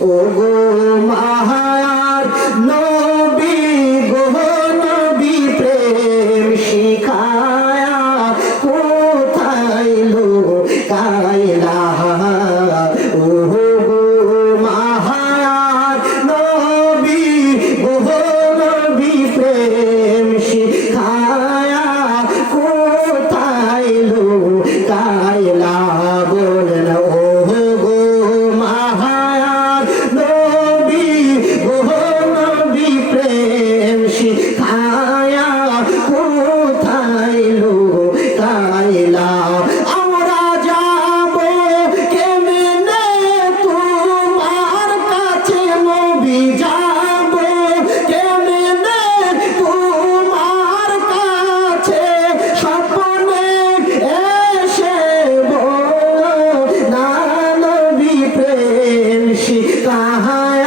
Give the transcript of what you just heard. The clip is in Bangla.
ও গো মায়ার নবী গো নবী প্রেম শিখায়া কোথায় লুকাইলা ও গো মায়ার নবী গো নবী প্রেম শিখায়া কোথায় লুকাইলা বলেন ও গো মায়ার নবী গো নবী প্রেম শিখায়া কোথায় লুকাইলা আমরা যাব কেমনে তোমার কাছে নবী যাব কেমনে তোমার কাছে স্বপ্নে এসে বলো না নবী প্রেম শিখায়া